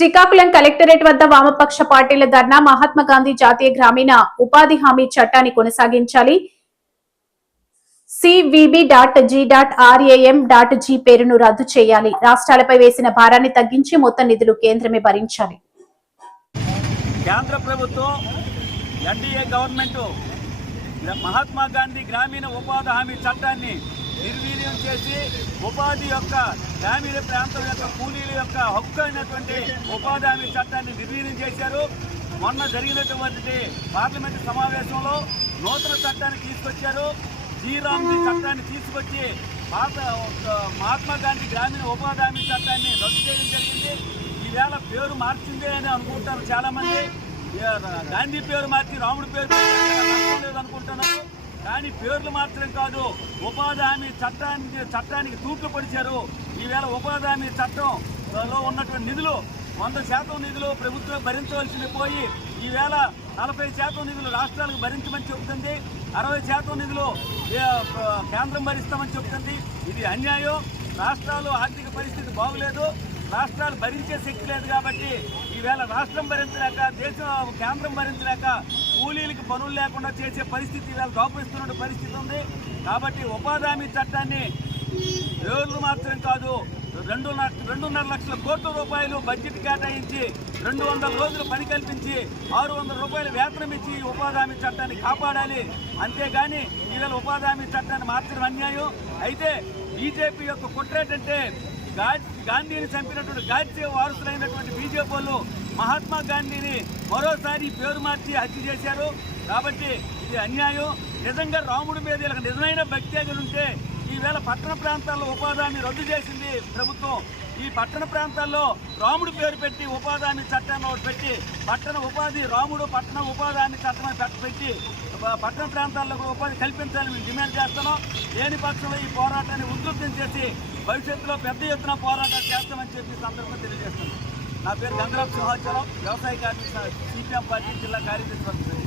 Srikakulam collectorate వద్ద వామపక్ష పార్టీల ధర్నా మహాత్మా గాంధీ జాతీయ గ్రామీణ ఉపాధి హామీ చట్టాన్ని కొనసాగించాలి. cvb.g.ram.g పేరును రద్దు చేయాలి. రాష్ట్రాలపై వేసిన భారాన్ని తగ్గించి మొత్తం నిధులు కేంద్రమే భరించాలి. కేంద్ర ప్రభుత్వం ఎన్డీఏ గవర్నమెంట్ మహాత్మా గాంధీ గ్రామీణ ఉపాధి హామీ చట్టాన్ని నిర్వీర్యం చేసి ఉపాధి యొక్క గ్రామీణ ప్రాంతం యొక్క కూలీల యొక్క హక్కు అయినటువంటి ఉపాధి హామీ చట్టాన్ని నిర్వీర్యం చేశారు. మొన్న జరిగినటువంటి పార్లమెంటు సమావేశంలో నూతన చట్టాన్ని తీసుకొచ్చారు. జీరామ్జీ చట్టాన్ని తీసుకొచ్చి మహాత్మా గాంధీ గ్రామీణ ఉపాధి హామీ చట్టాన్ని రద్దు చేయడం జరిగింది. ఈవేళ పేరు మార్చిందే అని అనుకుంటారు చాలామంది. గాంధీ పేరు మార్చి రాముడి పేరు నష్టం లేదనుకుంటున్నారు. కానీ పేర్లు మార్చడం కాదు, ఉపాధి హామీ చట్టానికి తూట్లు పొడిచారు. ఈవేళ ఉపాధి హామీ చట్టంలో ఉన్నటువంటి నిధులు 100% నిధులు ప్రభుత్వం భరించవలసింది పోయి ఈవేళ 40% నిధులు రాష్ట్రాలకు భరించమని చెబుతుంది. 60% నిధులు కేంద్రం భరిస్తామని చెబుతుంది. ఇది అన్యాయం. రాష్ట్రాలు ఆర్థిక పరిస్థితి బాగులేదు, రాష్ట్రాలు భరించే శక్తి లేదు. కాబట్టి ఈవేళ రాష్ట్రం భరించలేక, కేంద్రం భరించలేక కూలీలకు పనులు లేకుండా చేసే పరిస్థితి ఈవేళ దోపిస్తున్న పరిస్థితి ఉంది. కాబట్టి ఉపాధి హామీ చట్టాన్ని పేర్లు మార్చడం కాదు, 2.5 లక్షల కోట్ల రూపాయలు బడ్జెట్ కేటాయించి 200 రోజులు పని కల్పించి 600 రూపాయలు వేతనం ఇచ్చి ఉపాధి హామీ చట్టాన్ని కాపాడాలి. అంతేగాని ఈవేళ ఉపాధి హామీ చట్టాన్ని మార్చడం అన్యాయం. అయితే బీజేపీ యొక్క కుట్రేటంటే గాంధీని చంపినటువంటి గాడ్సే వారసులైనటువంటి బీజేపీ వాళ్ళు మహాత్మా గాంధీని మరోసారి పేరు మార్చి హత్య చేశారు. కాబట్టి ఇది అన్యాయం. నిజంగా రాముడి మీద ఇలా నిజమైన భక్తి ఉంటే ఈవేళ పట్టణ ప్రాంతాల్లో ఉపాధి హామీ రద్దు చేసింది ప్రభుత్వం. ఈ పట్టణ ప్రాంతాల్లో రాముడు పేరు పెట్టి ఉపాధి హామీ చట్టాన్ని పెట్టి రాముడు పట్టణ ఉపాధి హామీ చట్టాన్ని పెట్టి పట్టణ ప్రాంతాల్లో కూడా ఉపాధి కల్పించాలని మేము డిమాండ్ చేస్తున్నాం. లేని పక్షంలో ఈ పోరాటాన్ని ఉధృతం చేసి భవిష్యత్తులో పెద్ద ఎత్తున పోరాటాలు చేస్తామని చెప్పి సందర్భంగా తెలియజేస్తున్నాం. నా పేరు గంగరాపు సింహాచలం, వ్యవసాయ కార్మిక సిపిఎం పార్టీ జిల్లా కార్యదర్శి.